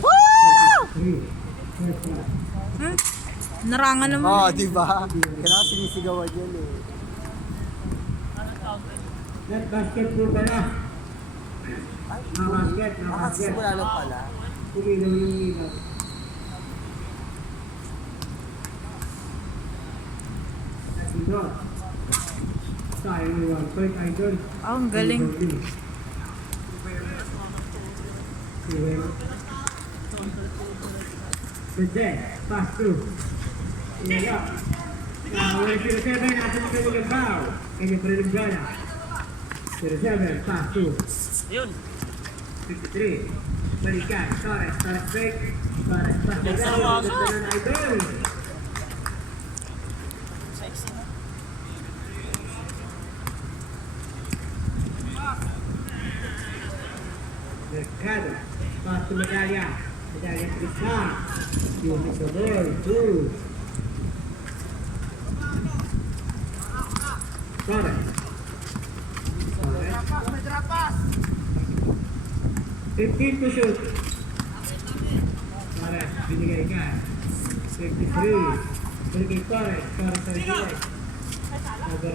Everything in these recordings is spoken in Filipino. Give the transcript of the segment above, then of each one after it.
Woo! Narangan naman. Oo, diba? Kailangan sinisigawan yun eh. Net basketball ba na? Basket. Nakasimula lang pala. Umilaw yung ilaw. Idol. Sayang ni 1 point, Idol. Oh, ang galing. Pwede, pass through. Ilaga. Wala 07, nasa mga mga bow. Kanya pa rin gana. 07, pass through. Yun. 53. Balikan, Torres break. Torres pass the down. Ganda ng Idol. Mercado, pass to Medalla. Medalla Trisha. Using the ball, 2. Torres. 15 to shoot. Torres, binigay ka. 53. Binigay Torres. Torres sa binigay.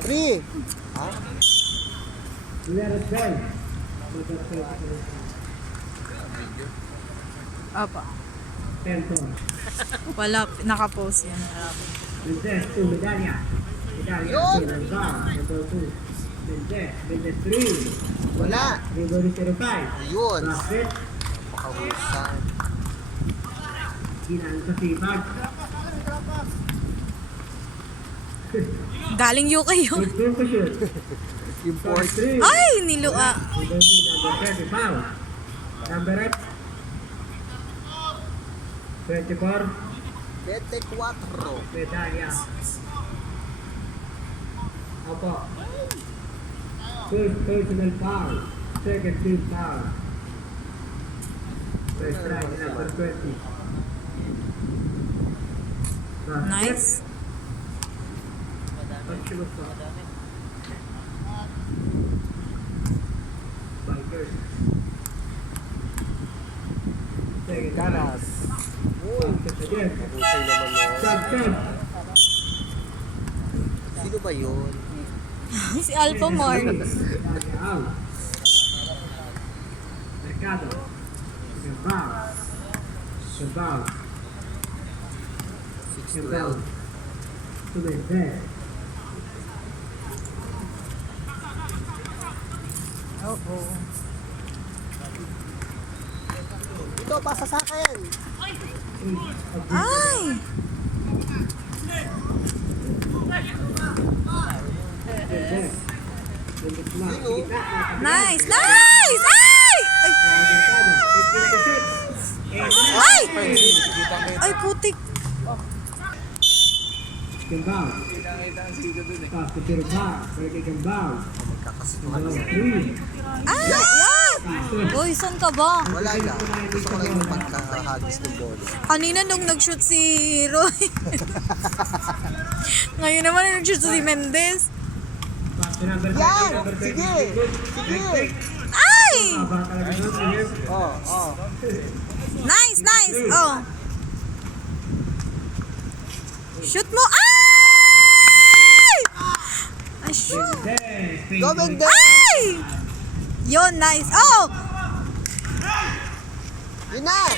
3! Lera 12. Apa. 10 points. Wala, nakapost yan. Mendez to Medalla. Medalla Yun! to Lanzar. Number 2. Mendez 3. Wala! Gregory 05. Ayun! Basket. Pakahusan. Ginaan sa sipag. Galing UK yun. 15 to shoot. Yung Torres fourth. 3. Ay, nilua. Number 30 foul. Number 8. 24. 24. Medalla. Opo. First personal foul. Second team foul. First strike, number 20. Nice. Pagsulot po. Bikers. Second Ganas. foul. Again. Mahusay naman yun. Sub. Sino ba yun? Si Alpha Mark. Out. Mercado. Gambao. Gambao. 6-12. Tumendez. Oo. Ito, pasa sa akin! Ay! Mendez. Mendez na. Sino? Nice! Nice! Ay! Mercado. 15 to shoot. Ay! Ay, putik. Gambao. Pass to Tirupar. Balik kay Gambao. Magkakasuhan. 3. Ay! Ay! Uy, saan ka ba? Wala na. Gusto ko lang yung magkahagis ng ball. Kanina nung nag-shoot si Roy. Ngayon naman nag-shoot si Mendez. Pass to number 30. Yan! Number 30. Sige! Sige! Ay! Aba talaga nun. Sige. Oh. Nice, nice. Oh. Shoot mo. Ay! Ay, shoot. Mendez. Go, Mendez! Ay! Yon, nice. Oh! Yun na!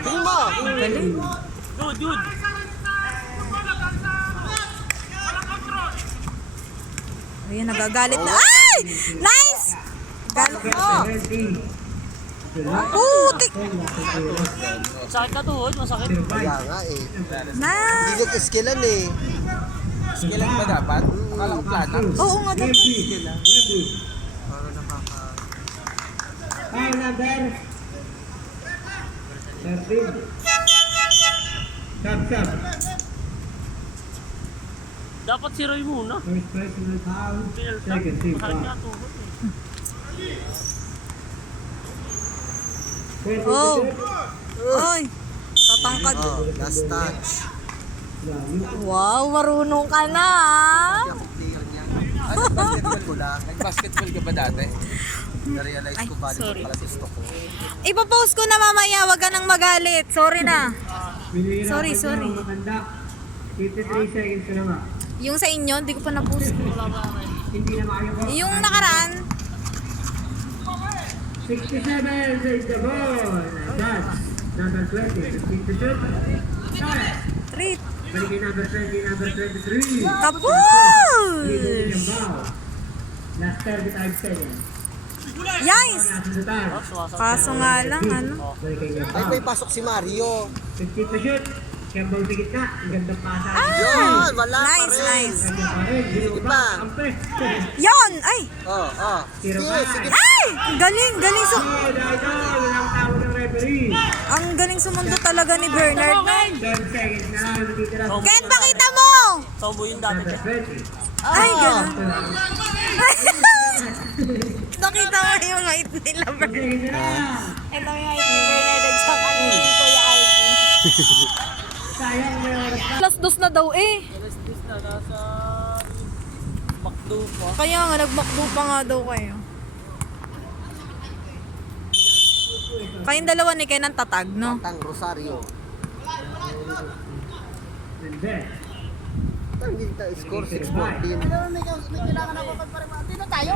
Tingin mo! Galing. Dude. Ayun, nagagalit na. Ay! Nice! Galit mo. 20. Putik. Sakit na tuhod, masakit. Kaya nga eh. Na. Hindi nag-skillan eh. Skillan ba dapat? Akala ko plana. Oo nga daw. Para nakaka... Foul number 13. Sub. Dapat si Roy muna. First personal foul. Second team Masakit nga foul. tuhod eh. Oh. Ay. Tatangkad. Oh, last touch. Wow, marunong ka na. Ah. Hindi ako player niya. Ano, basketball ko lang. Nag-basketball ka ba dati? Na-realize Ay, ko volleyball sorry. pala gusto ko. Ipopost ko na mamaya, wag ka nang magalit. Sorry na. Minihirapan Sorry, niyo sorry. ang matanda. 53 seconds ka na ba? Yung sa inyo, hindi ko pa na-post. Hindi na makayo ko. Yung nakaraan, 67 is the ball. That's number 20. 15 to shoot. Shot. treat. Balikin number 20, number 23. Kapul! Yung bow. Last 35 seconds. Yes! Nasa total. Kaso nga lang, ano? Balikin yung Ay, bow. may pasok si Mario. 15 to shoot. Siyambang sa gitna. Ang gandang pasa. Yun, wala pa Nice, rin. nice. Kanya pa rin. Zero Sige pa. pa. Ampe. Yon! Ay! Sige, sige. Ay! Galing, galing Oh, dahil doon. Walang tawag ng referee. Ang galing sumundo talaga ni Bernard. 10 seconds na lang. Natitira. Ken, pakita mo! Saubo yung dati Number dyan. 20. Ay, ganun. Ito lang. Nakita mo yung height nila, Bernard. Sige na. Ito yung height ni Bernard at saka ni Kuya Alvin. Sayang may oras pa. Plus dos na daw eh. Alas 10 na, nasa Macdo pa. Kaya nga, nagmakdo pa nga daw kayo. Kayong dalawa ni Ken ang tatag, no? Tang Rosario. Hindi. Hindi tayo score 6-14.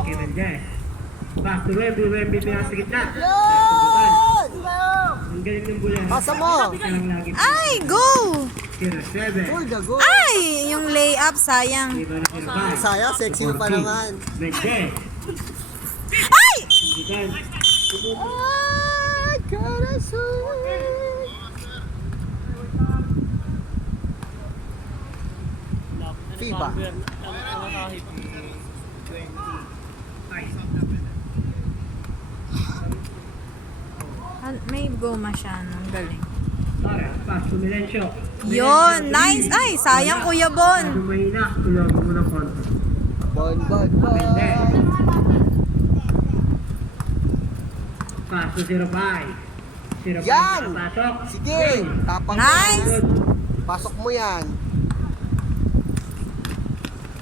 Kevin Jess. Pass to Wemby pinasa sa gitna. Ang galing ng bulan. Pasa mo. Isa lang lagi. Ay, go! 0-7. Goal na goal. Ay, yung layup, sayang. Iba na 0-5. Saya, sexy mo pa naman. Mendes. Ay! Sindigan. Ay, corazon. FIBA. May goma siya, no? Ang galing. Tara, pass to Milencio. Yun, nice. Ay, sayang, Kuya Bon. Medyo mahina. Tulog mo ng konti. Bon. Mendes. Pass to 0-5. 0-5 Yan! pasok. Sige, tapang Nice. Pasok mo yan.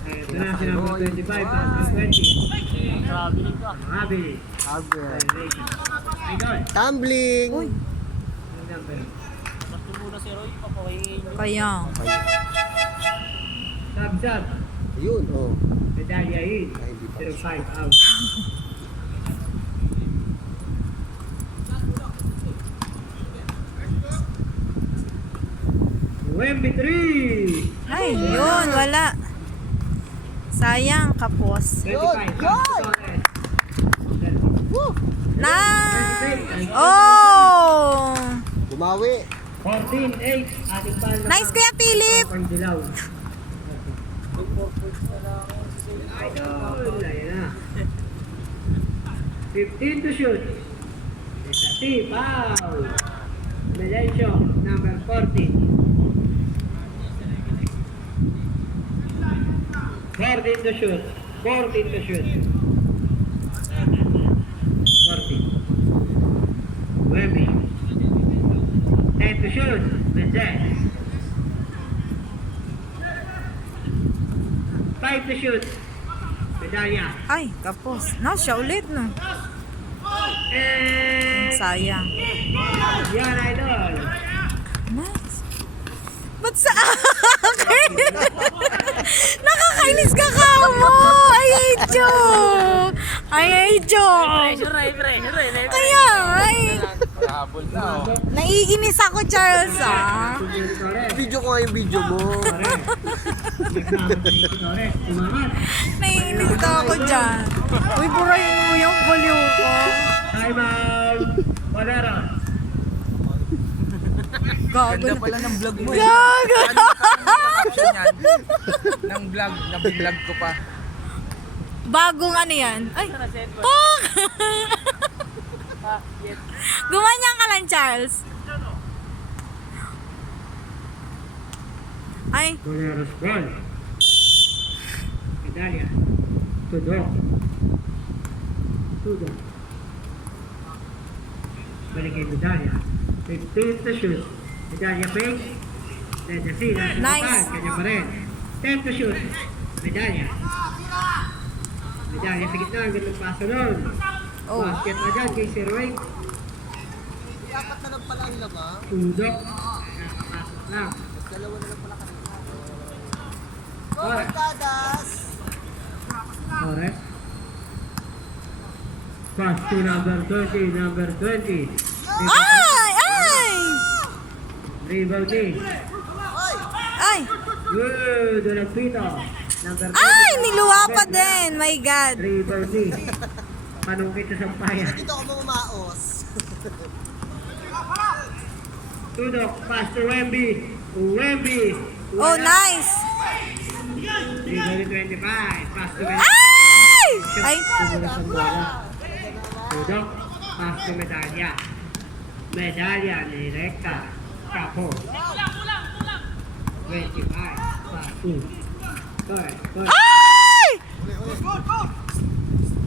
Ito na si number 25. Pass to 20. Traveling ka. Mabili. Albert. Idol. Uy, Tumbling. Ang number. Basta muna si Roy, papawingin nyo. kaya. Sub. Yun, oh. Medalya in. Ay, hindi pa. 0-5 out. Wemby 3. Ay, yun, wala. Sayang, kapos. 25. Yun! Woo! Na! Oh! Bumawi. 14-8. Ating pal na Nice, Kuya Philip! Pangdilaw. Idol. Ayan na. 15 to shoot. Desati. Foul. Melencio. Number 14. 14 to shoot. 14 to shoot. 14. Wemby. 10 to shoot. Mendes. 5 to shoot. Medalya. Ay, kapos. No, siya ulit, no? And Sayang. yan, idol. Nice. Ba't sa akin? Nakakainis ka mo! Ay, joke! Ay, joke! Pre. Kaya, ay, Habol na, oh. naiinis ako, Charles, ah. Video ko nga yung video mo. Naiinis na ako dyan. Uy, burahin mo yung baliw ko. Time out. Bonero. Gago na. Pala ng vlog mo eh. Gago! Caption yan. Ng vlog, nabiblog ko pa. Bagong ano yan? Ay, pok! Gumanyan ka lang, Charles. Ay, Bonero's ball. Medalya. Tudok. Balik kay Medalya. 15 to shoot. Medalya pink. Then the C. Nice. Kanya pa rin. 10 to shoot. Medalya. Medalya sa gitna. Ang gandang paso nun. Oh. Basket na dyan kay Sir Wade. Apat na lang pala ang lamang. Tudok. Nakapasok lang. Dalawa na lang pala kanina. Alright. Dadas! Correct. Pass to number 20, number 20. Ay! Ay! Rebounding. Ay! Good, ulang pito. Number 20. Ay! Niluwa pa din. My God. Rebounding. Panungkit sa sampayan. Dito ako mga umaos. Tudok, pass to Wemby. Wemby. Oh, nice. Rebounding 25. Pass to Wemby. Ay! Ay! Tumulos ang bola. Tudok, pass to Medalya. Medalya ni Rekta. Kapo. 25. Pass to. Correct. Ay!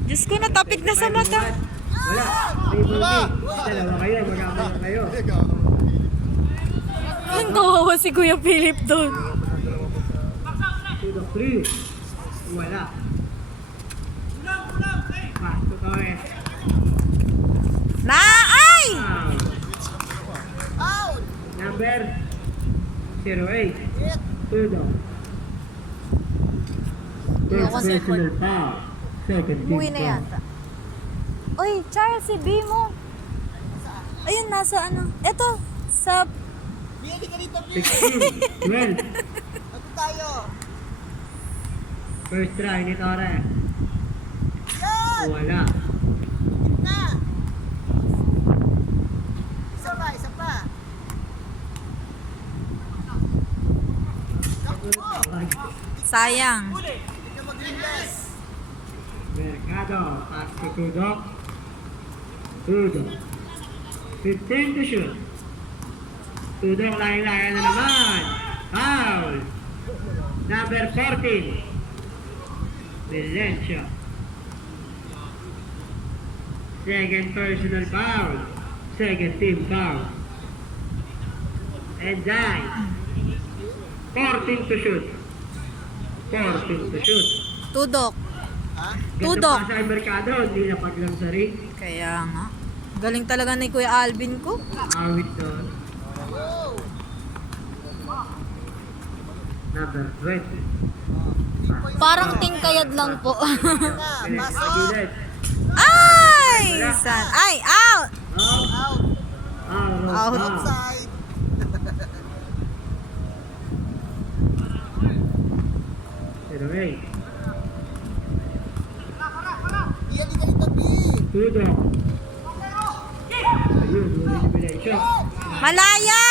Diyos ko, natapik na sa mata. Wala. Rebounding. Dalawa kayo. Magkakaroon kayo. Ang kawawa si Kuya Philip doon. Tudok 3. Wala. Pass to Torres. Na! Ay! Out. Number 08. Tudok. First personal foul. Second team Uwi na foul. yata. Uy, Charles, si B mo. Ayun, nasa ano. Eto, sa... Biyali ka dito, 16. 12. Ano tayo? First try ni Torres. Yan! Wala. Na! Isa pa, isa pa. Sayang. Hindi ka mag-invest. Mercado. Pass to Tudok. Tudok. 15 to shoot. Tudok layan-layan na naman. Foul. Number 14. Valencia. Second personal foul. Second team foul. And die. 14 to shoot. 14 to shoot. Tudok. Ganda Tudok. pa sa Mercado, hindi na paglang sa ring. Kaya nga. Galing talaga ni Kuya Alvin ko. Awit doon. Number 20. Parang tingkayad lang po. Pinagpagilan. Ay! San? Ay! Out! Out. Out. Out. Out. Side. Pero hey, Biyali ka dito, B. Tudok. Ayun, muli si Valencia. Malaya!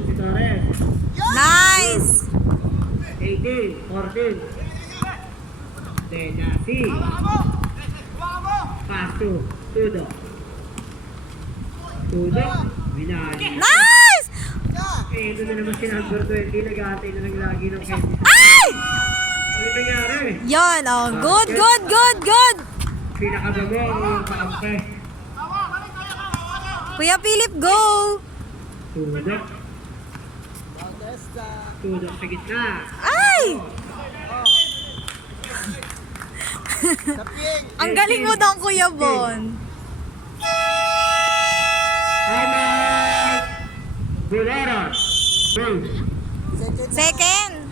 Si Torres. Nice! 18, 14. Denasi. Paso. Tudok. Tudok. Binali. Nice! Eh, ito na naman si number 20. Nag-aatay na lang lagi ng candy. Ay! Ano nangyari? Yon, oh. Good, good, good, good! Pinakababo ang kakampe. Kuya Philip, go! Tudok. Tudok sa gitna. Ay! Taping. Ang galing mo daw, Kuya Bon. Timeout! Buleros. Goal. Second.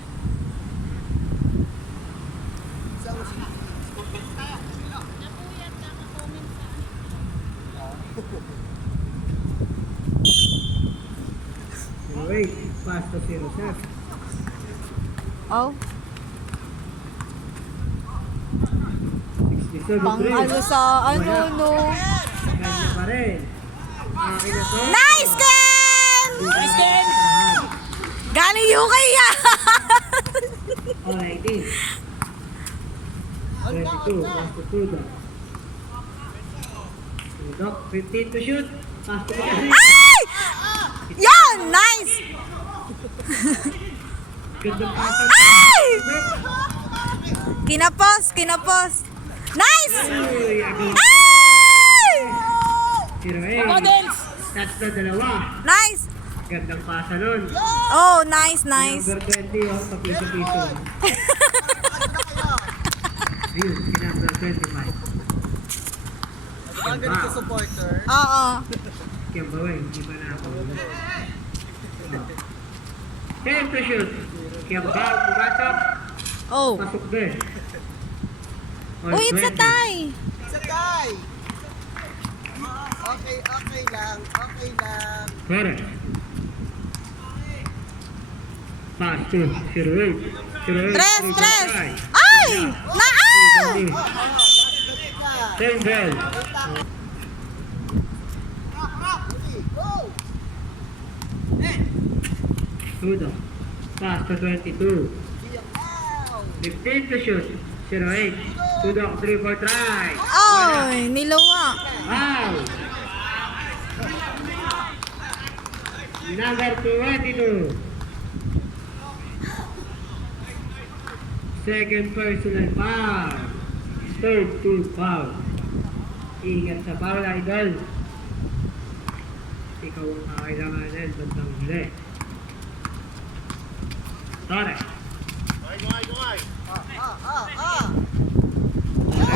Wait, pass to si Rosas. Oh, 67 pang ano sa ano, no. Kanya pa rin. Akin na to. Nice, Ken! Nice, Ken! Galing UK yan! Alrighty. 22, pass to Tudok. Tudok, 15 to shoot. Pass to Tudok. Ay! Yan! Nice! Ganda pasa. Ay! Kinapos, kinapos. Nice! Uy, agad. Ay! Pero eh, that's na dalawa. Nice! Gandang pasa nun. Oh, nice, nice. Number 20, oh, papiso-piso. Ayun, si number 25. Mga ganito supporter. Oo. Kiambaway, hindi pa na ako. Time to shoot. Kiambaw, pumasok. Oh. Pasok din. Uy, it's a tie. Sa guy. Okay lang. Okay lang. Correct. Pass to 08. 08. Tres. Ay! Naa! Same ball. Go! Sudo. Pass to 22. Wow! 15 to shoot. 08. Sudo, 3 for try. Ay, nilawa. Wow! Number 22. Second personal foul. Third two foul. Ingat sa foul, idol. Ikaw ang kakailanganin bantang huli. Tore.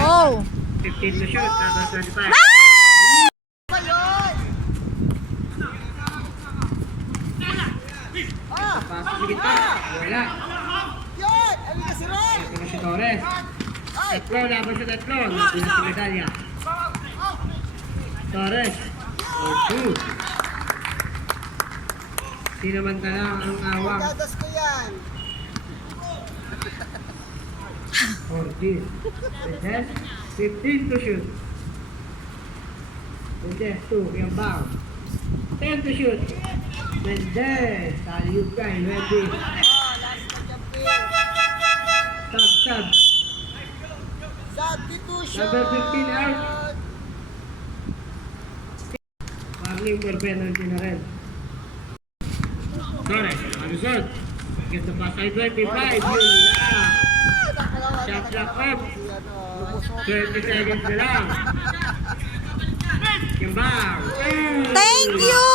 Oh. 15 to shoot. Number 25. Balon! Pasok sa gitna. Wala. Yun! Ano na si Ron? Ito na si Torres. Tatlo, laban sa tatlo. Nakuha si medalya. Torres. Oh, 2. Sinamantala ang awang. Dadas ko yan. 14. Mendes. 15 to shoot. Mendes 2. Kiambaw. 10 to shoot. Mendes. Saliyog ka. Ready. Last na jumping. Sub. Substitution! Number 15 out. Warning for penalty na rin. Torres. Alusot. Get the pass side 25. Yun lang. Shot clock up. 20 seconds na lang. Kiambaw. Thank you.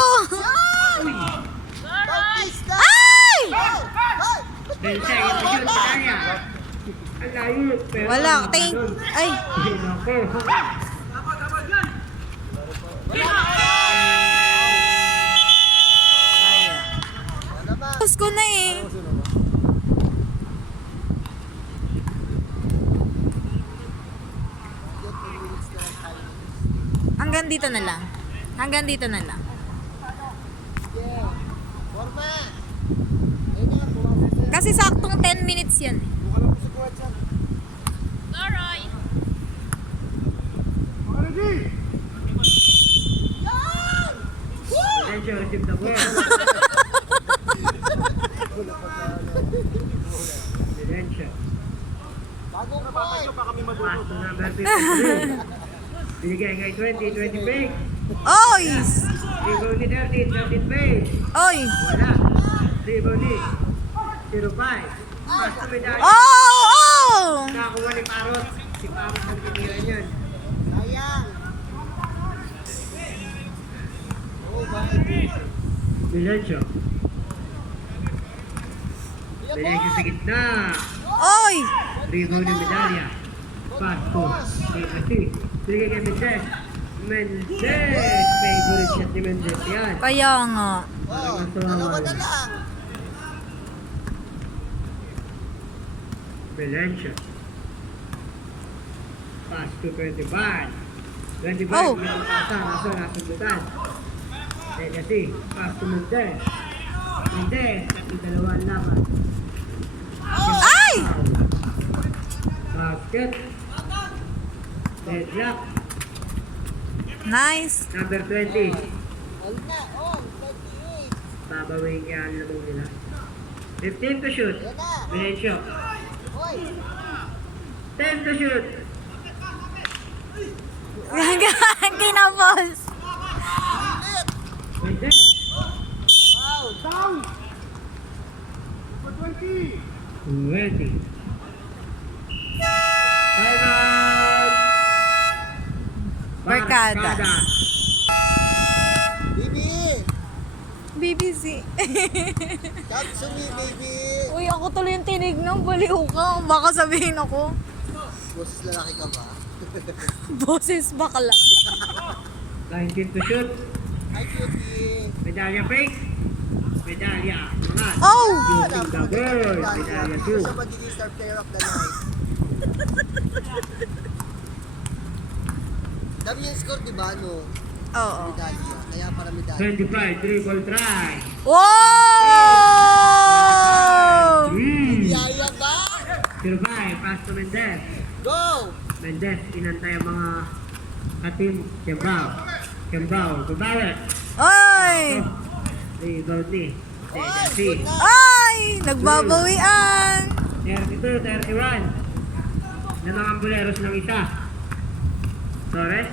Bautista! Ay! 10 seconds na shoot. Kaya. Ang layo. Pero Wala. ang Thank. balon. Ay. Ay, nako. Tapos ko na eh. Hanggang dito na lang. Hanggang dito na lang. Yeah. Forma! Ayun na, buwasan sa'yo. Kasi saktong 10 minutes yan. Buka lang po sa kuwat siya. Attention, receive the ball. Attention. Bagong point! Pass to number 53. Binigay kay 20, 20 big. Oy! Rebound ni 13, 13 big. Oy! Wala. Rebound ni 05. Pass to medalya. Oh! Oh! Nakakuha ni Parot. Si Parot ang tinira niyan. Sayang! Oh my God! Bilencio. Bilencio sa gitna. Oy! Rebound ni medalya. Pass to Messi. Binigay kay Mendes. Mendes! Favorite shot ni Mendes yan. Kaya nga. Oh, dalawa na lang. Bilencio. Pass to 25. 25. Oh. Yung pasa. Nasundutan. Legacy. Pass to Mendes. Mendes. At yung dalawang laban. Ay! Basket. Deadlock. Nice. Number 20. All na, all. 28. Babawin kaya ang lamang nila. 15 to shoot. Yan na. Bilencio. Hoy! 10 to shoot. Kinapos. Ulit! Mendes. Foul! Down! 20. Time out! Barkada. Bibi! BBC. Katsumi, baby! Uy, ako tuloy yung tinignan. Baliw ka. Baka sabihin ako. Boses lalaki ka ba? Boses bakla. 19 to shoot. Hi, cutie. Medalya fake. Medalya. Angat. Oh! Using the board. Medalya 2. Siya magiging star player of the night. Dami yung score, di ba, no? Oo. Medalya. Kaya para medalya. 25, dribble try. Wow! Yaya ba? 05, pass to Mendez. Go! Mendez, inantay ang mga katim. Kembao. Kembao, babawi. Ay! Rebound ni. Oy, Legacy. good na. Ay! Nagbabawian! 32, 31. Na mga buleros ng isa. Torres.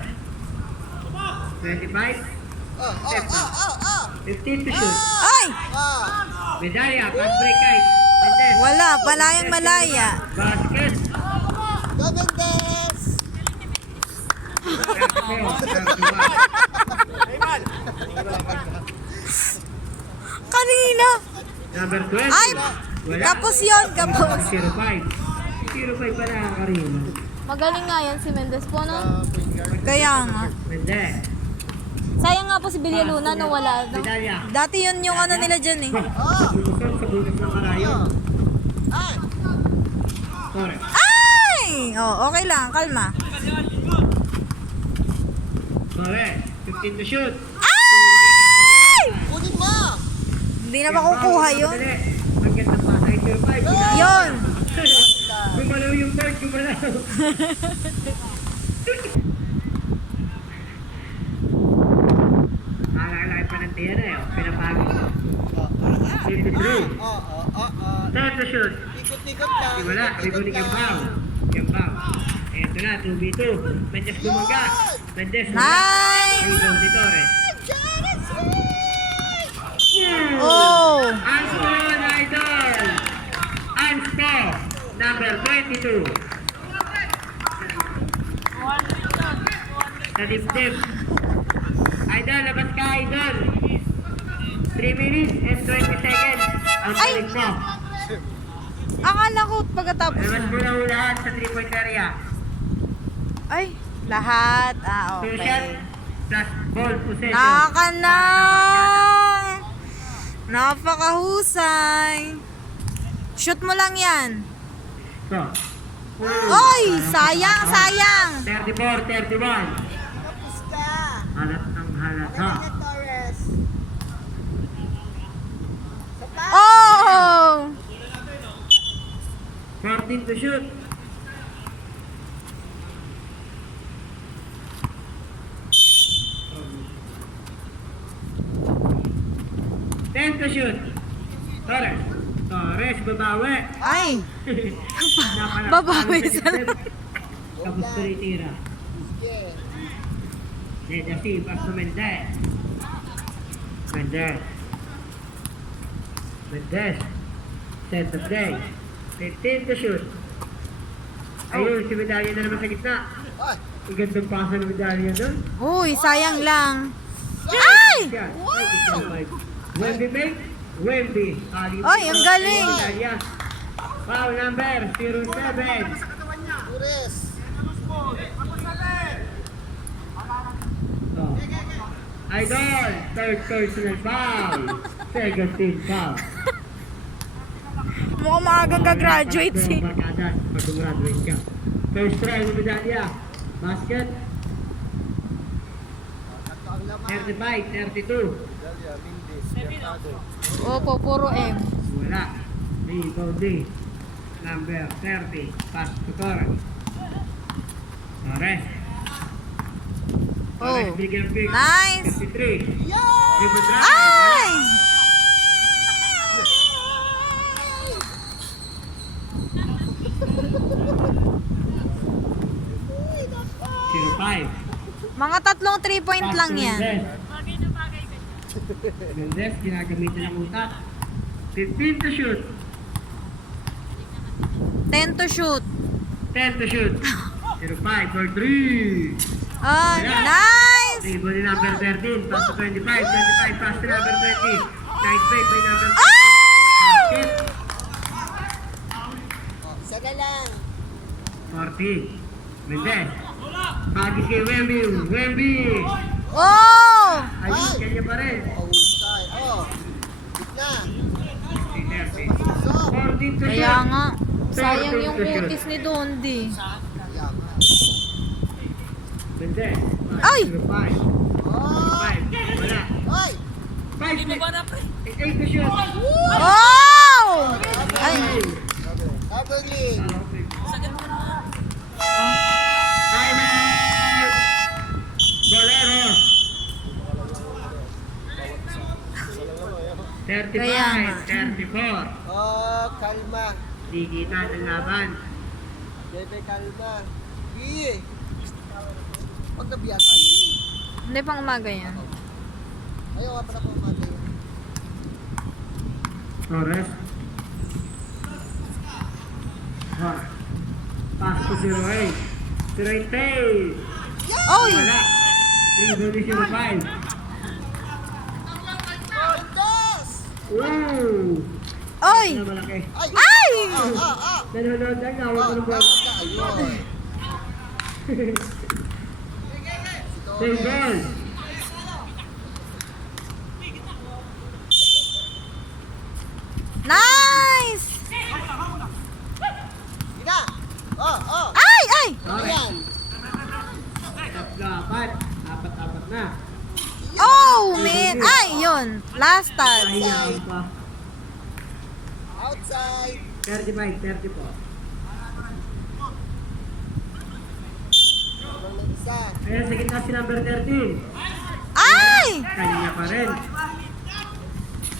25. Oh, oh, oh, oh, oh! 15 to shoot. Ay! Ah! Medalya, pass break kite. Mendez. Wala, palayang malaya. Basket. Go, Mendez! 34, 31. Kanina! Number 20. Ay! Wala. Kapos yun, kapos. 05. 05 pala ang karima. Magaling nga yan si Mendez po, no? Kaya nga. Mendez. Sayang nga po si Villaluna na wala. No? Medalya. Dati yun yung ano nila dyan eh. Bumusok sa butas ng karayon. Ay! Torres. Ay! Oh, okay lang, kalma. Torres. 15 to shoot. Ay! Kunin mo! Hindi na makukuha yun. Ang ganda pa sa 05. Yun! Gumalaw yung board, gumalaw. Malalaki pa ng tira eh. Pinapagod. 53. Oh, oh, oh, oh. 10 to shoot. Ikot-ikot lang. Di wala, rebound ni Kembao. Kembao. Eto na, 2v2. Mendez gumaga. Mendez wala. Nice! Rebound ni Torres. Oh! Ansto yun, idol! Ansto, number 22. Sa dibdib. Idol, labas ka, idol. 3 minutes and 20 seconds. Ang Ay! balik mo. Akala ko pagkatapos. Labas mo na ulahan sa 3-point area. Ay, lahat. Ah, 2 shot okay. plus ball possession. Nakakanang! Napakahusay. Shoot mo lang yan. So, Oy! Sayang, sayang! 34-31. Tapos ka! Halat ng halat ha. Ano na, Torres? Sa pa! Oh! 14 to shoot. Ten to shoot. Torres. Torres, babawi. Ay! Napalakpan Babawi sa sa dibdib. Tapos tuloy-tira. Sige. Legacy, pass to Mendez. Mendez. Mendez. Set of day. 15 to shoot. Ayun, si Medalya na naman sa gitna. Ay! Ang gandang pasa ng Medalya doon. Uy, sayang lang. Ay! Yan. Ay, ikaw, Mike. Wemby make. Wemby. Ay, ang galing. Medalya. Foul number 07. Torres! Oh. Idol, third personal foul. Second team foul. Mukhang maagang gagraduate si... Barkadas, pag gumraduate ka. First try ng Medalya. Basket. 35, 32. Opo, puro M. Wala. Rebound D. Number 30. Pass to Torres. Torres. Oh. Torres, bigyan pick. Nice. 53. Yeah! Dribble drive. Ay! Zero 5. Mga tatlong 3-point lang yan. Mendez, ginagamitan ng utak. 15 to shoot. 10 to shoot. 10 to shoot. 0-5 for 3. Oh, nice! Dribble ni number 13. Pass to 25. 25 pass to number 20. Nice play by number 20. Ay! Basket. Isa na lang. 40. Mendez. Bagis kay Wemby. Wemby. Oh! Ayun, kanya pa rin. Pausay. Oh. Gitna. 30. Susok. 14 to Kaya shoot. nga, sayang yung kutis ni Dondi. Kaya nga. Bende. Ay! 5. Oh. 5. Wala. Oy. 5. 8 to shoot. Oh! Ay, Double lead. Time out! Bolero. 35, Kaya nga. 34. Oh, kalma. Di kita ng laban. Bebe, kalma. Bi. Pag nabiya tayo. hindi pang umaga yan. Ayaw nga pala pumatay. Torres. Pass to 08. 08. Oy! Wala. 3 to 05. Dos! Wow! Oy! Ano malaki. Ay! Ay! Nanonood lang. Hawak ko ng bola. Ayun. Same ball. Nice! Gina! Oh, oh! Ay! Ay! Ayan! Tatlo, apat. Apat na. Oh, man! Ay, yun. Last touch. Ayan pa. Outside! 35, 30 po. Abang ng isa. Ayan, sa gitna si number 13. Ay! Kanya pa rin.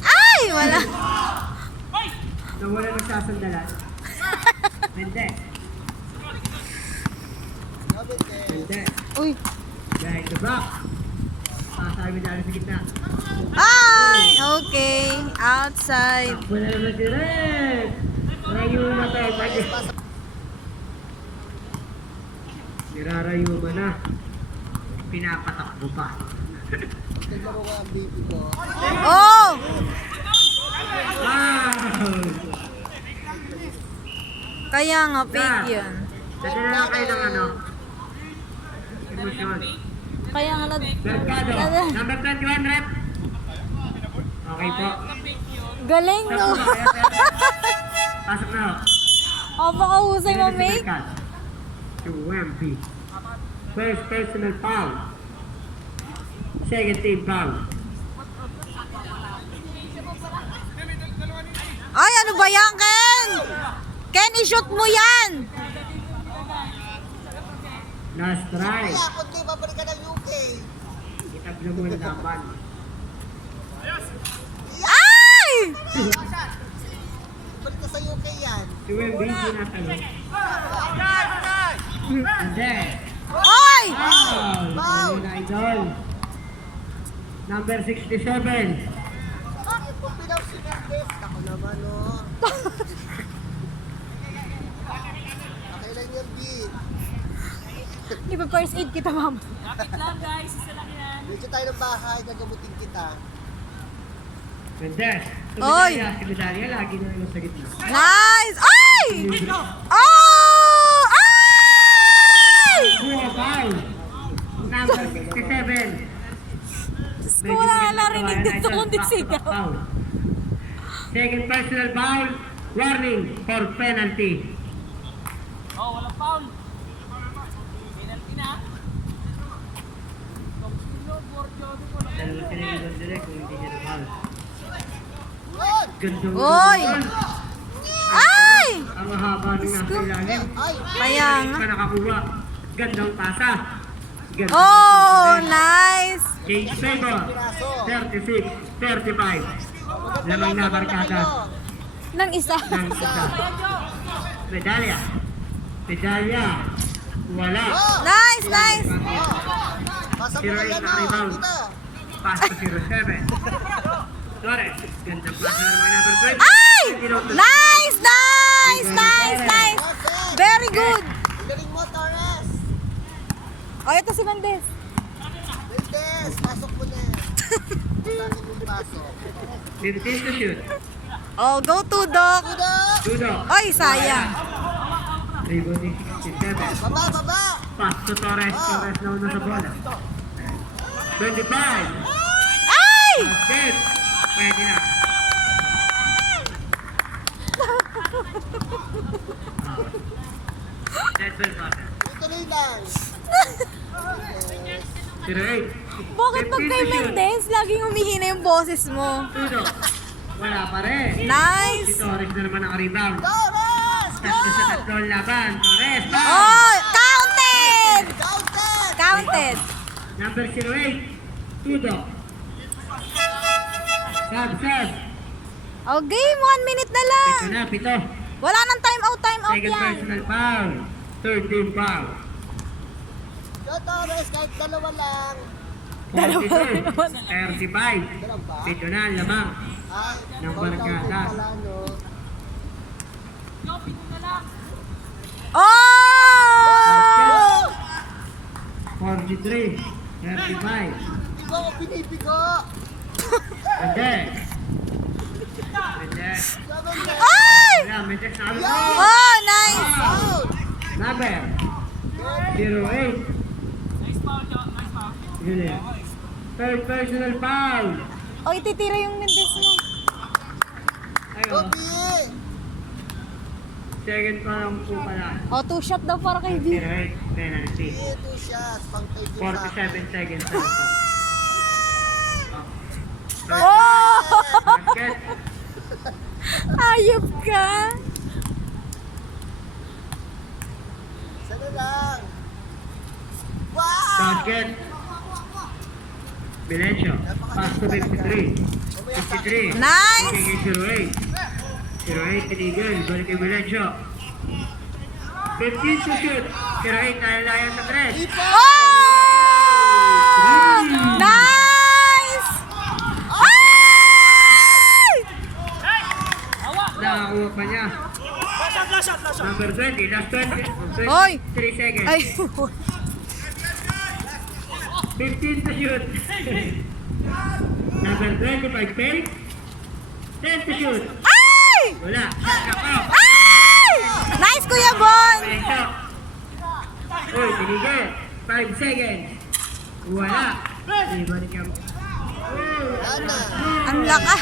Ay! Wala. Nawala nagsasandalan. Hindi. Double ten. Hindi. Uy. Behind the back. Pasabi dali sa gitna. Ay! Okay. Outside. Takbo na naman si Red. Rayuma tayo. Nirarayuma na. Pinapatakbo pa. Tignan mo ang baby ko. Oh! Wow! Kaya nga, fake yun. Dadala lang kayo ng ano? Emosyon. Kaya nga, Mercado. Number 21, Rep. Okay po. galing, no? Pasok na ho. O, baka husay mo, make? UMP. First personal foul. Second team foul. Ay, ano ba yan, Ken? Ken, i-shoot mo yan! Last try. Kaya, kundi babalik ka ng UK. Itablo mo ang laban. Ay! Balik ka sa UK yan. Si UMP tinatanong. Hindi. Oy! Foul! Foul! Idol. Number 67. Kung pinaw si Mendes, ako naman, oh. Nakailan yung beat. Di ba first aid kita, ma'am? Medyo tayo ng bahay, gagamutin kita. Mendes. Oy! Si Medalya lagi na lang sa gitna. Nice! Ay! Oh! Ay! Puro foul. Number 67. Ko wala ka narinig dito kundi sigaw. Foul. Second personal foul. Warning for penalty. Oh, walang foul. Penalty na. Dalawa sila yung direct kung hindi niya na-foul. Good! Gandang Oy! Ay! Ang haba ng nasa ilalim. Ay! Kaya nga. Ka nakakuha. Gandang pasa. Gandang Oh, pasa. nice! Change favor. 36, 35. Lamang na barkada Nang isa. ng isa. Medalya. Medalya. Wala. Nice, nice! Pasok mo Zero na eight yan, na rebound. Dito. Pass to 07. Torres. Gandang pasa ng mga number 20. Ay! Nice, nice, nice, nice! Very good! Galing mo, Torres. O, ito si Mendes. Mendes, pasok mo na. Saan mo pasok? 15 to shoot. Oh, go to Doc. Tudok! Tudo. Ay, sayang. Rebounding 67. Baba, baba! Pass to Torres. Torres na una sa bola. 25. Ay! Basket. Pwede na. Netball quarter. Tuloy lang. 08. Bakit pag kay Mendez, laging humihina yung boses mo? Tudo. Wala pa rin. Si Nice! Torres na naman naka-rebound. Torres! Go! Tatlo sa tatlong laban. Torres. Foul. Oh! Counted! Counted! Counted! Number 08. Tudo. Sub. Oh, game. 1 minute na lang. Ito na, pito. Wala nang time out Second yan. personal foul. Third team foul. Go Torres, kahit dalawa lang. 42. 35. Dalawa ba? Pito na, ang lamang. Ah, Ng counted barkada. pala, no? Oh! 43. 35. Pigo ko pinipigo. Hindi. Seven na. Ay! Wala, may text na ako. Oh, nice! Out! Number 08. Yun yan. Third personal foul. Oh, ititira yung Mendez mo. Ayun. Gobi! Second pa lang po pala. Oh, 2 shot daw para kay B. 08. Penalty. Ito siya, pang 47 seconds na ito. Oh! Basket. Ayop ka! Sana lang. Wow! Basket. Bilencio. Pass to 53. 53. Nice! Kay 08. 08 tinigil. Balik kay Bilencio. 15 to shoot. 08 nalalayan sa 3. Oh! Nice! Ay! Nakakuha pa niya. Number 20. Last 20. Hoy! 3 seconds. Ay! 15 to shoot. Number 25 fake. 10 to shoot. Ay! Wala. Shot up. Ay! Nice, Kuya Bon! Bilencio. Uy, tinigil. 5 seconds. Wala. Ibalik ang... Ana! Ang laka.